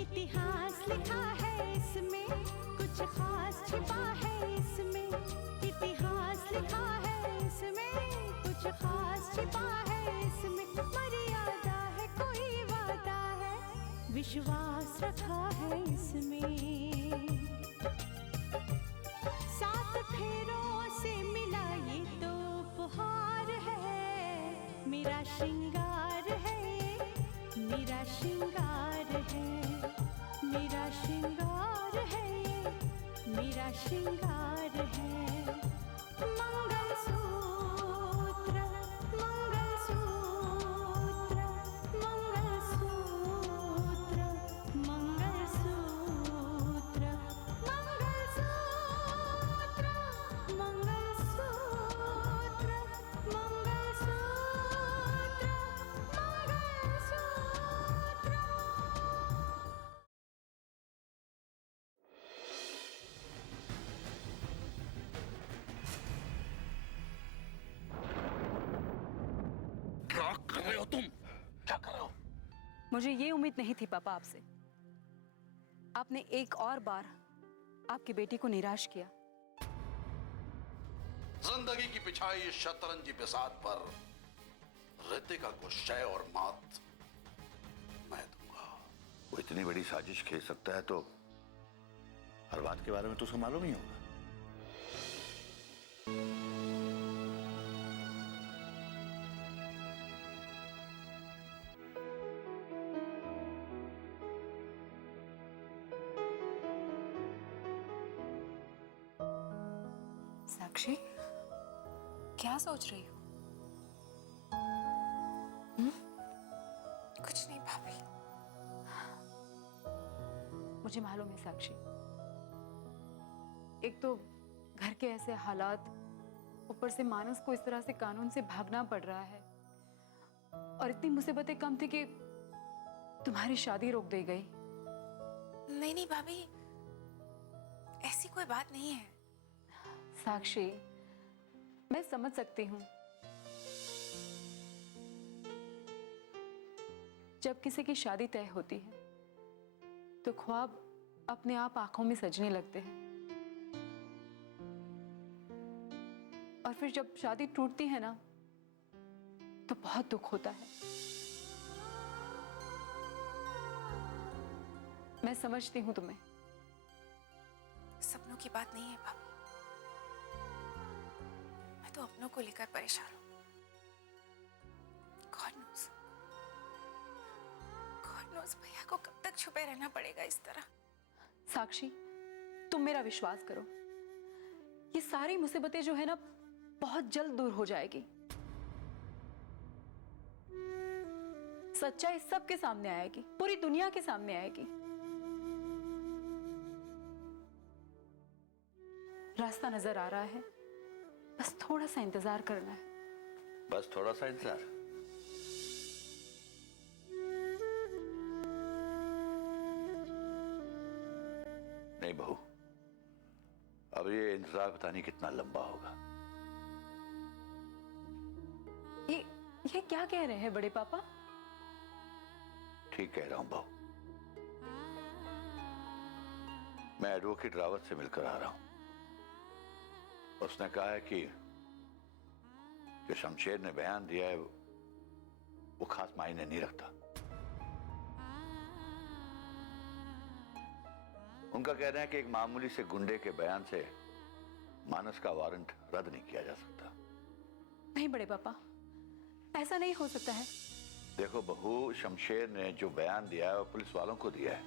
इतिहास लिखा है इसमें, कुछ खास छिपा है इसमें। इतिहास लिखा है इसमें, कुछ खास छिपा है इसमें। मर्यादा है, कोई वादा है, विश्वास रखा है इसमें। सात फेरों से मिला ये तो उपहार है, मेरा श्रृंगार है, मेरा श्रृंगार है, मेरा श्रृंगार है, मेरा श्रृंगार है। मंगलसूत्र, मंगलसूत्र, मंगलसूत्र, मंगलसूत्र, मंगलसूत्र, मंगलसूत्र, क्या कर रहे हो तुम? क्या कर रहे हो? मुझे ये उम्मीद नहीं थी पापा आपसे। आपने एक और बार आपकी बेटी को निराश किया। जिंदगी की पिछाई इस शतरंजी बिसात पर ऋतिका को शय और मात मैं दूंगा। वो इतनी बड़ी साजिश खेल सकता है तो हर बात के बारे में तो उसे मालूम ही होगा। साक्षी, क्या सोच रही हो? कुछ नहीं भाभी। मुझे मालूम है साक्षी, एक तो घर के ऐसे हालात, ऊपर से मानस को इस तरह से कानून से भागना पड़ रहा है, और इतनी मुसीबतें कम थी कि तुम्हारी शादी रोक दी गई। नहीं नहीं भाभी, ऐसी कोई बात नहीं है। साक्षी, मैं समझ सकती हूँ, जब किसी की शादी तय होती है तो ख्वाब अपने आप आंखों में सजने लगते हैं, और फिर जब शादी टूटती है ना तो बहुत दुख होता है। मैं समझती हूँ तुम्हें। सपनों की बात नहीं है भाभी, मैं तो अपनों को लेकर परेशान हूँ। God knows भैया को कब तक छुपे रहना पड़ेगा इस तरह। साक्षी, तुम मेरा विश्वास करो, ये सारी मुसीबतें जो है ना बहुत जल्द दूर हो जाएगी। सच्चाई सबके सामने आएगी, पूरी दुनिया के सामने आएगी। रास्ता नजर आ रहा है, बस थोड़ा सा इंतजार करना है। बस थोड़ा सा इंतजार। नहीं बहू, अब ये इंतजार पता नहीं कितना लंबा होगा। ये क्या कह रहे हैं बड़े पापा? ठीक कह रहा हूं बहू। मैं एडवोकेट रावत से मिलकर आ रहा हूं। उसने कहा है कि जो शमशेर ने बयान दिया है वो खास मायने नहीं रखता। उनका कहना है कि एक मामूली से गुंडे के बयान से मानस का वारंट रद्द नहीं किया जा सकता। नहीं बड़े पापा, ऐसा नहीं हो सकता है। देखो बहू, शमशेर ने जो बयान दिया है वो पुलिस वालों को दिया है,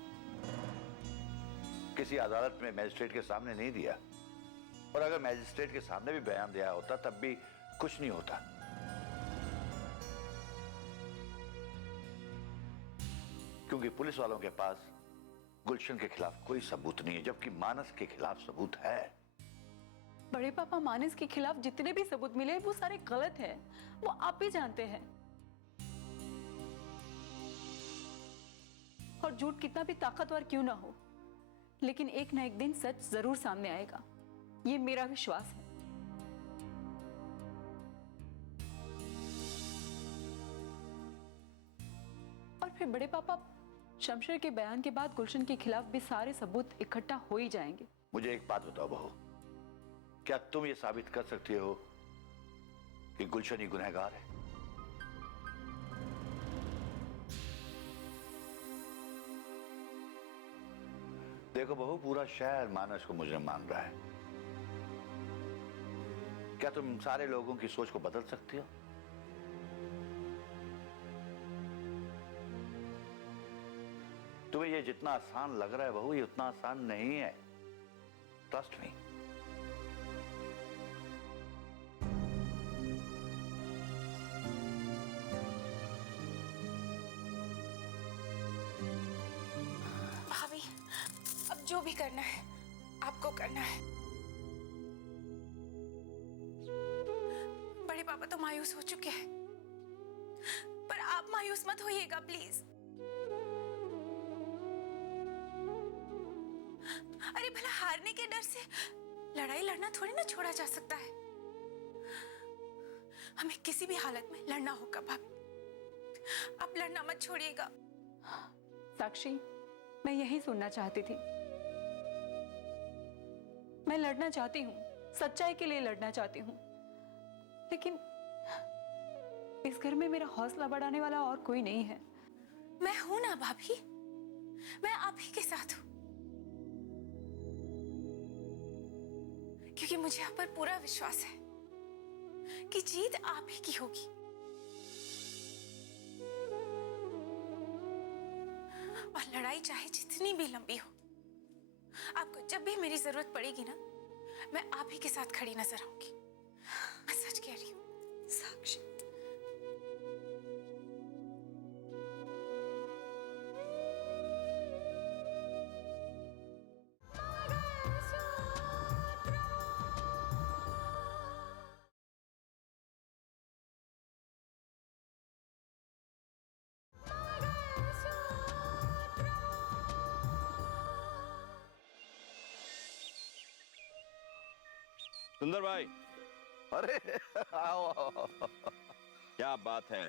किसी अदालत में मैजिस्ट्रेट के सामने नहीं दिया। और अगर मैजिस्ट्रेट के सामने भी बयान दिया होता तब भी कुछ नहीं होता, क्योंकि पुलिस वालों के पास गुलशन के खिलाफ कोई सबूत नहीं है, जबकि मानस के खिलाफ सबूत है। बड़े पापा, मानस के खिलाफ जितने भी सबूत मिले वो सारे गलत हैं, वो आप भी जानते हैं। और झूठ कितना भी ताकतवर क्यों ना हो, लेकिन एक ना एक दिन सच जरूर सामने आएगा, ये मेरा विश्वास है। और फिर बड़े पापा, शमशेर के बयान के बाद गुलशन के खिलाफ भी सारे सबूत इकट्ठा हो ही जाएंगे। मुझे एक बात बताओ बहू, क्या तुम ये साबित कर सकती हो कि गुलशन ही गुनहगार है? देखो बहू, पूरा शहर मानस को मुजरिम मान रहा है। क्या तुम सारे लोगों की सोच को बदल सकती हो? तुम्हें ये जितना आसान लग रहा है बहू, ये उतना आसान नहीं है। Trust me. भाभी, अब जो भी करना है आपको करना है। बड़े पापा तो मायूस हो चुके हैं, पर आप मायूस मत होइएगा प्लीज। अरे भला हारने के डर से लड़ाई लड़ना थोड़ी ना छोड़ा जा सकता है। हमें किसी भी हालत में लड़ना होगा भाभी, आप लड़ना मत छोड़िएगा। साक्षी, मैं यही सुनना चाहती थी। मैं लड़ना चाहती हूँ, सच्चाई के लिए लड़ना चाहती हूँ, लेकिन इस घर में मेरा हौसला बढ़ाने वाला और कोई नहीं है। मैं हूं ना भाभी, मैं आप ही के साथ हूं, क्योंकि मुझे आप पर पूरा विश्वास है कि जीत आप ही की होगी। और लड़ाई चाहे जितनी भी लंबी हो, आपको जब भी मेरी जरूरत पड़ेगी ना, मैं आप ही के साथ खड़ी नजर आऊंगी। मैं सच कह रही हूं साक्षी। सुंदर भाई, अरे आओ आओ। क्या बात है।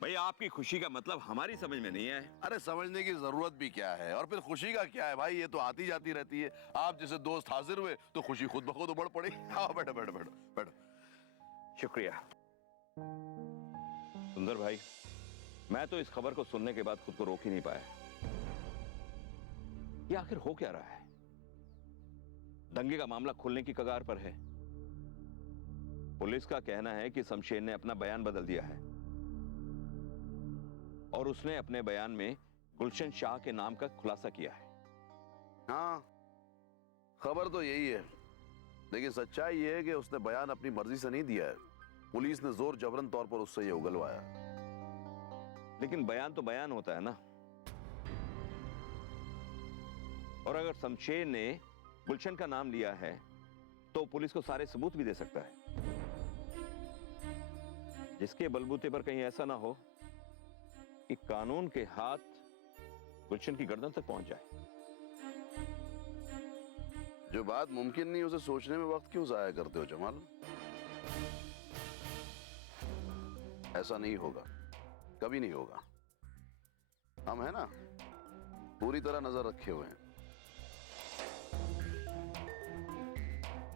भाई, आपकी खुशी का मतलब हमारी समझ में नहीं है। अरे समझने की जरूरत भी क्या है, और फिर खुशी का क्या है भाई, ये तो आती जाती रहती है। आप जैसे दोस्त हाजिर हुए तो खुशी खुद ब खुद उमड़ पड़ी। आओ बैठो बैठो बैठो बैठो। शुक्रिया। सुंदर भाई, मैं तो इस खबर को सुनने के बाद खुद को रोक ही नहीं पाया। ये आखिर हो क्या रहा है? दंगे का मामला खुलने की कगार पर है। पुलिस का कहना है कि शमशेर ने अपना बयान बदल दिया है और उसने अपने बयान में गुलशन शाह के नाम का खुलासा किया है। हाँ, खबर तो यही है, लेकिन सच्चाई ये है कि उसने बयान अपनी मर्जी से नहीं दिया है। पुलिस ने जोर जबरन तौर पर उससे ये उगलवाया। लेकिन बयान तो बयान होता है ना। और अगर शमशेर ने गुलशन का नाम लिया है तो पुलिस को सारे सबूत भी दे सकता है, जिसके बलबूते पर कहीं ऐसा ना हो कि कानून के हाथ गुलशन की गर्दन तक पहुंच जाए। जो बात मुमकिन नहीं उसे सोचने में वक्त क्यों जाया करते हो जमाल? ऐसा नहीं होगा, कभी नहीं होगा। हम है ना, पूरी तरह नजर रखे हुए हैं।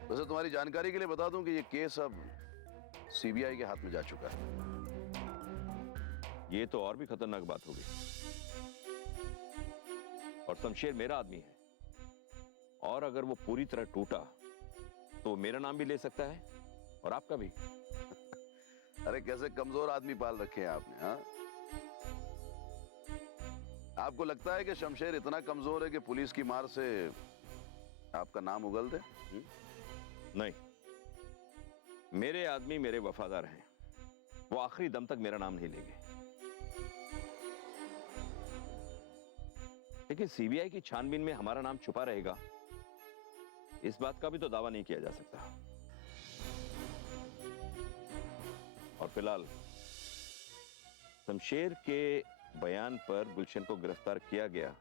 वैसे तुम्हारी जानकारी के लिए बता दूं कि ये केस अब सीबीआई के हाथ में जा चुका है। ये तो और भी खतरनाक बात होगी। और शमशेर मेरा आदमी है, और अगर वो पूरी तरह टूटा तो मेरा नाम भी ले सकता है और आपका भी। अरे कैसे कमजोर आदमी पाल रखे हैं आपने, हाँ? आपको लगता है कि शमशेर इतना कमजोर है कि पुलिस की मार से आपका नाम उगल दे? नहीं, मेरे आदमी मेरे वफादार हैं। वो आखिरी दम तक मेरा नाम नहीं लेंगे। लेकिन सीबीआई की छानबीन में हमारा नाम छुपा रहेगा, इस बात का भी तो दावा नहीं किया जा सकता। और फिलहाल शमशेर के बयान पर गुलशन को गिरफ्तार किया गया,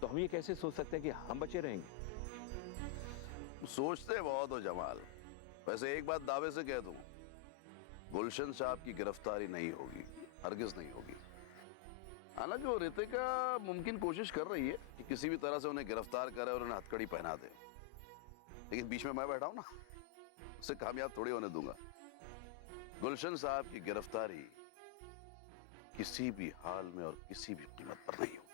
तो हम ये कैसे सोच सकते हैं कि हम बचे रहेंगे? सोचते बहुत हो जमाल। वैसे एक बात दावे से कह दूं, गुलशन साहब की गिरफ्तारी नहीं होगी, हरगिज नहीं होगी। हालांकि वो रितिका मुमकिन कोशिश कर रही है कि किसी भी तरह से उन्हें गिरफ्तार करे और उन्हें हथकड़ी पहना दे, लेकिन बीच में मैं बैठा हूं ना, उसे कामयाब थोड़ी होने दूंगा। गुलशन साहब की गिरफ्तारी किसी भी हाल में और किसी भी कीमत पर नहीं होगी।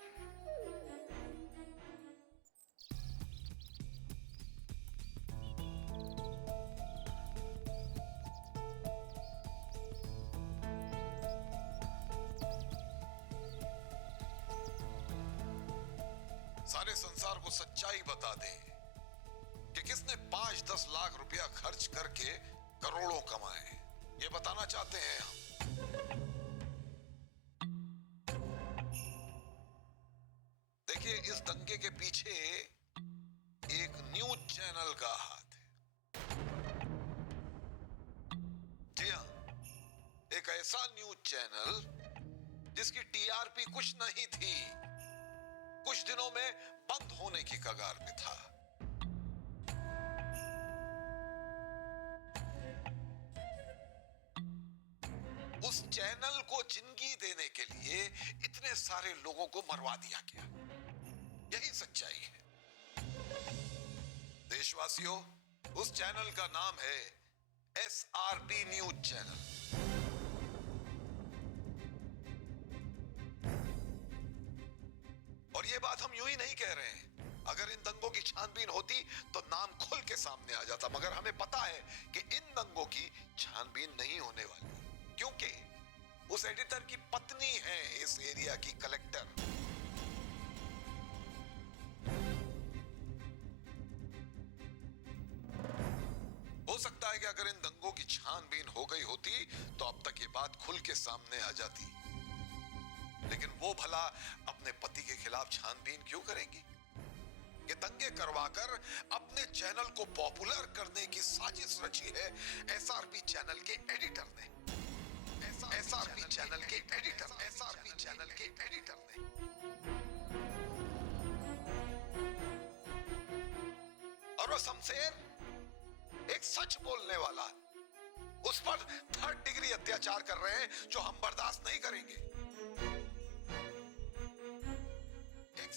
सारे संसार को सच्चाई बता दे कि किसने 5-10 लाख रुपया खर्च करके करोड़ों कमाए, ये बताना चाहते हैं हम। देखिए, इस दंगे के पीछे एक न्यूज चैनल का हाथ है। जी हाँ, एक ऐसा न्यूज चैनल जिसकी टीआरपी कुछ नहीं थी, कुछ दिनों में बंद होने की कगार पे था। उस चैनल को जिंदगी देने के लिए इतने सारे लोगों को मरवा दिया गया, यही सच्चाई है। देशवासियों, उस चैनल का नाम है SRP न्यूज चैनल। और ये बात हम यूं ही नहीं कह रहे हैं। अगर इन दंगों की छानबीन होती तो नाम खुल के सामने आ जाता, मगर हमें पता है कि इन दंगों की छानबीन नहीं होने वाली, क्योंकि उस एडिटर की पत्नी है इस एरिया की कलेक्टर। हो सकता है कि अगर इन दंगों की छानबीन हो गई होती तो अब तक ये बात खुल के सामने आ जाती, लेकिन वो भला अपने पति के खिलाफ छानबीन क्यों करेंगी? ये दंगे करवाकर अपने चैनल को पॉपुलर करने की साजिश रची है SRP चैनल के एडिटर ने। SRP चैनल के एडिटर ने। और वो शमशेर, एक सच बोलने वाला, उस पर 3rd डिग्री अत्याचार कर रहे हैं जो हम बर्दाश्त नहीं करेंगे।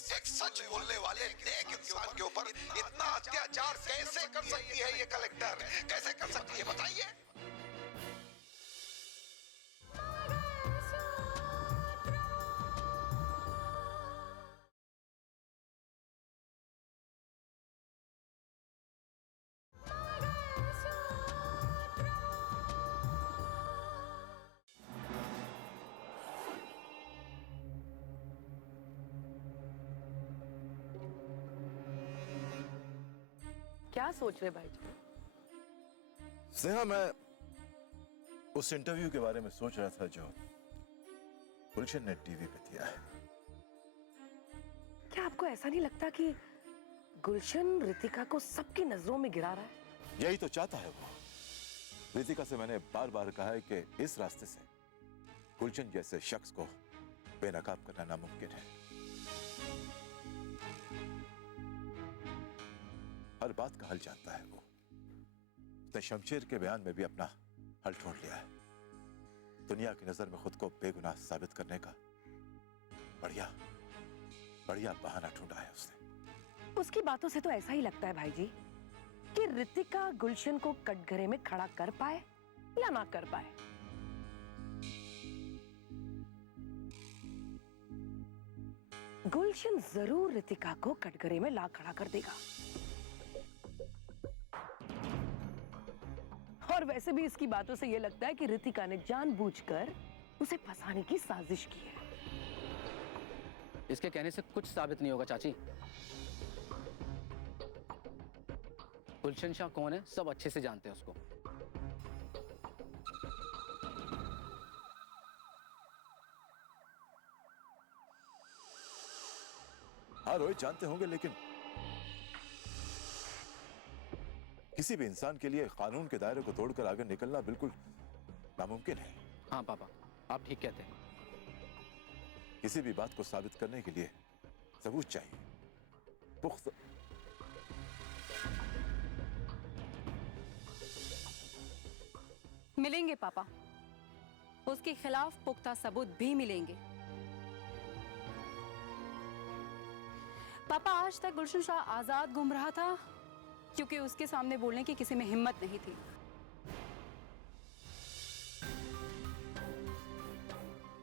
एक सच बोलने वाले नेक इंसान के ऊपर इतना अत्याचार कैसे कर सकती है ये कलेक्टर? कैसे कर सकती है बताइए? क्या सोच रहे भाई जी? स्नेहा, मैं उस इंटरव्यू के बारे में सोच रहा था जो गुलशन ने टीवी पे दिया है। क्या आपको ऐसा नहीं लगता कि गुलशन रितिका को सबकी नजरों में गिरा रहा है? यही तो चाहता है वो। रितिका से मैंने बार बार कहा है कि इस रास्ते से गुलशन जैसे शख्स को बेनकाब करना नामुमकिन है। हर बात का हल जानता है वो। उसने शमशेर के बयान में भी अपना हल ढूंढ लिया है। दुनिया की नजर में खुद को बेगुनाह साबित करने का बढ़िया बहाना ढूंढा है उसने। उसकी बातों से तो ऐसा ही लगता है भाई जी कि रितिका गुलशन को कटघरे में खड़ा कर पाए या ना कर पाए। गुलशन जरूर रितिका को कटघरे में ला खड़ा कर देगा। और वैसे भी इसकी बातों से यह लगता है कि रितिका ने जानबूझकर उसे फंसाने की साजिश की है। इसके कहने से कुछ साबित नहीं होगा चाची। गुलशन शाह कौन है सब अच्छे से जानते हैं उसको। हाँ रोहित, जानते होंगे, लेकिन किसी भी इंसान के लिए कानून के दायरे को तोड़कर आगे निकलना बिल्कुल नामुमकिन है। हाँ पापा, आप ठीक कहते हैं। किसी भी बात को साबित करने के लिए सबूत चाहिए, पुख्ता। मिलेंगे पापा, उसके खिलाफ पुख्ता सबूत भी मिलेंगे। पापा, आज तक गुलशन शाह आजाद घूम रहा था क्योंकि उसके सामने बोलने की किसी में हिम्मत नहीं थी।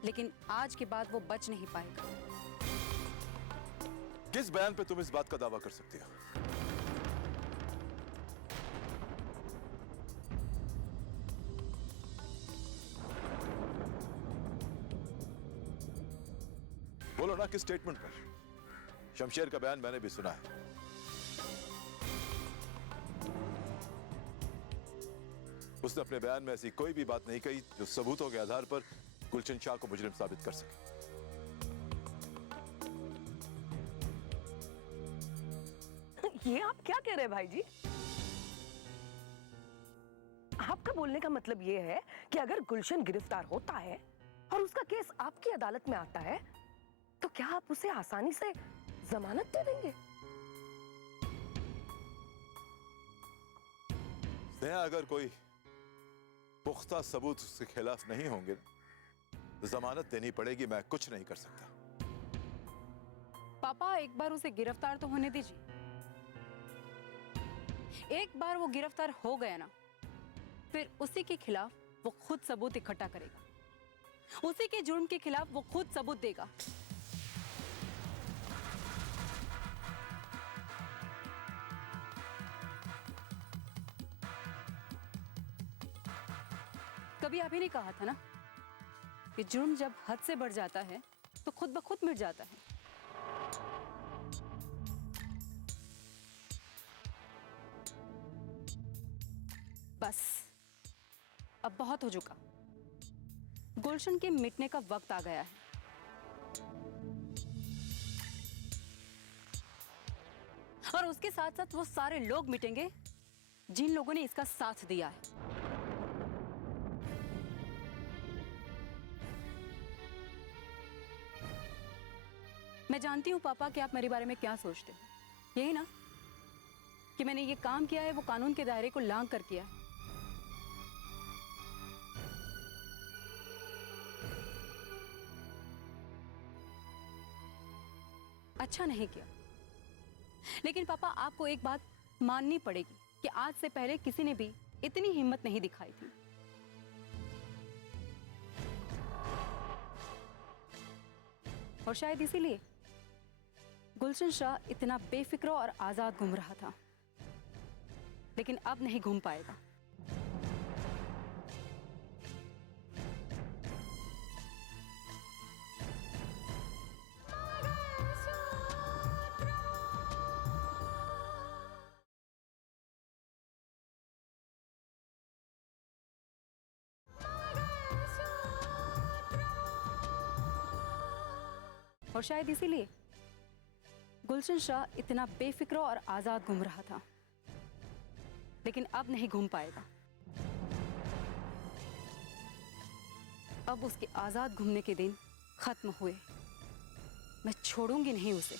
लेकिन आज के बाद वो बच नहीं पाएगा। किस बयान पे तुम इस बात का दावा कर सकती हो? बोलो ना, किस स्टेटमेंट पर? शमशेर का बयान मैंने भी सुना है। उसने अपने बयान में ऐसी कोई भी बात नहीं कही जो सबूतों के आधार पर गुलशन शाह को मुजरिम साबित कर सके। ये आप क्या कह रहे हैं भाई जी? आपका बोलने का मतलब ये है कि अगर गुलशन गिरफ्तार होता है और उसका केस आपकी अदालत में आता है तो क्या आप उसे आसानी से जमानत दे देंगे? स्नेहा, अगर कोई पुख्ता सबूत उसके खिलाफ नहीं होंगे तो जमानत देनी पड़ेगी। मैं कुछ नहीं कर सकता। पापा, एक बार उसे गिरफ्तार तो होने दीजिए। एक बार वो गिरफ्तार हो गया ना, फिर उसी के खिलाफ वो खुद सबूत इकट्ठा करेगा। उसी के जुर्म के खिलाफ वो खुद सबूत देगा। कभी आप ही ने कहा था ना कि जुर्म जब हद से बढ़ जाता है तो खुद ब खुद मिट जाता है। बस अब बहुत हो चुका। गुलशन के मिटने का वक्त आ गया है। और उसके साथ साथ वो सारे लोग मिटेंगे जिन लोगों ने इसका साथ दिया है। मैं जानती हूं पापा कि आप मेरे बारे में क्या सोचते हो। यही ना कि मैंने ये काम किया है वो कानून के दायरे को लांघ कर किया है। अच्छा नहीं किया। लेकिन पापा, आपको एक बात माननी पड़ेगी कि आज से पहले किसी ने भी इतनी हिम्मत नहीं दिखाई थी। और शायद इसीलिए गुलशन शाह इतना बेफिक्र और आजाद घूम रहा था। लेकिन अब नहीं घूम पाएगा। और शायद इसीलिए गुलशन शाह इतना बेफिक्र और आजाद घूम रहा था। लेकिन अब नहीं घूम पाएगा। अब उसके आजाद घूमने के दिन खत्म हुए। मैं छोड़ूंगी नहीं उसे।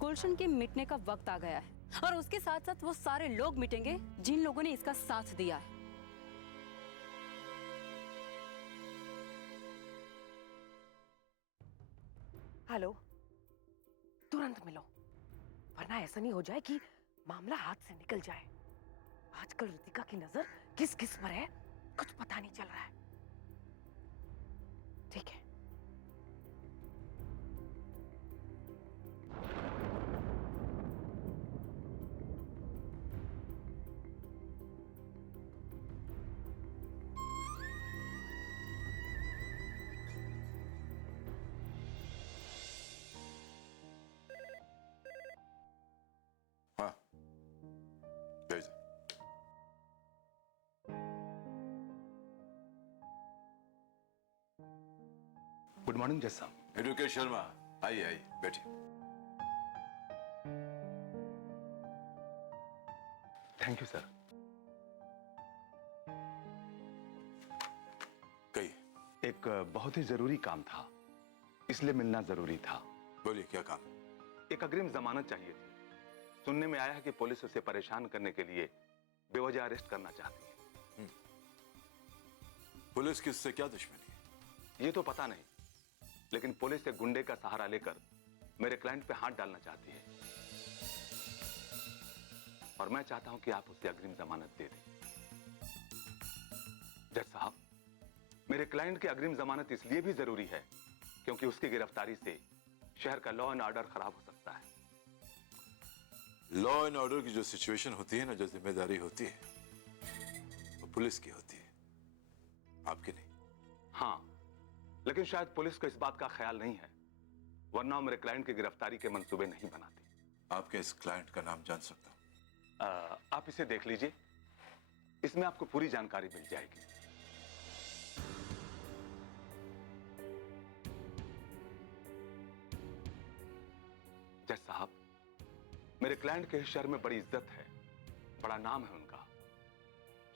गुलशन के मिटने का वक्त आ गया है और उसके साथ साथ वो सारे लोग मिटेंगे जिन लोगों ने इसका साथ दिया है। हेलो, तुरंत मिलो, वरना ऐसा नहीं हो जाए कि मामला हाथ से निकल जाए। आजकल रितिका की नजर किस किस पर है कुछ पता नहीं चल रहा है। ठीक है। मॉर्निंग जज साहब। एडवोकेट शर्मा, आइए आइए बैठिए। Thank you sir. कहिए। एक बहुत ही जरूरी काम था, इसलिए मिलना जरूरी था। बोलिए क्या काम? एक अग्रिम जमानत चाहिए थी। सुनने में आया है कि पुलिस उसे परेशान करने के लिए बेवजह अरेस्ट करना चाहती है। पुलिस की उससे क्या दुश्मनी है? ये तो पता नहीं, लेकिन पुलिस एक गुंडे का सहारा लेकर मेरे क्लाइंट पे हाथ डालना चाहती है और मैं चाहता हूं कि आप उसे अग्रिम जमानत दे दें। जज साहब, मेरे क्लाइंट की अग्रिम जमानत इसलिए भी जरूरी है क्योंकि उसकी गिरफ्तारी से शहर का लॉ एंड ऑर्डर खराब हो सकता है। लॉ एंड ऑर्डर की जो सिचुएशन होती है ना, जो जिम्मेदारी होती है, वो पुलिस की होती है, आपकी नहीं। हाँ, लेकिन शायद पुलिस को इस बात का ख्याल नहीं है, वरना वो मेरे क्लाइंट की गिरफ्तारी के मंसूबे नहीं बनाती। आपके इस क्लाइंट का नाम जान सकता हूं? आप इसे देख लीजिए, इसमें आपको पूरी जानकारी मिल जाएगी। जज साहब, मेरे क्लाइंट के इस शहर में बड़ी इज्जत है, बड़ा नाम है उनका।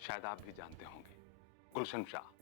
शायद आप भी जानते होंगे, गुलशन शाह।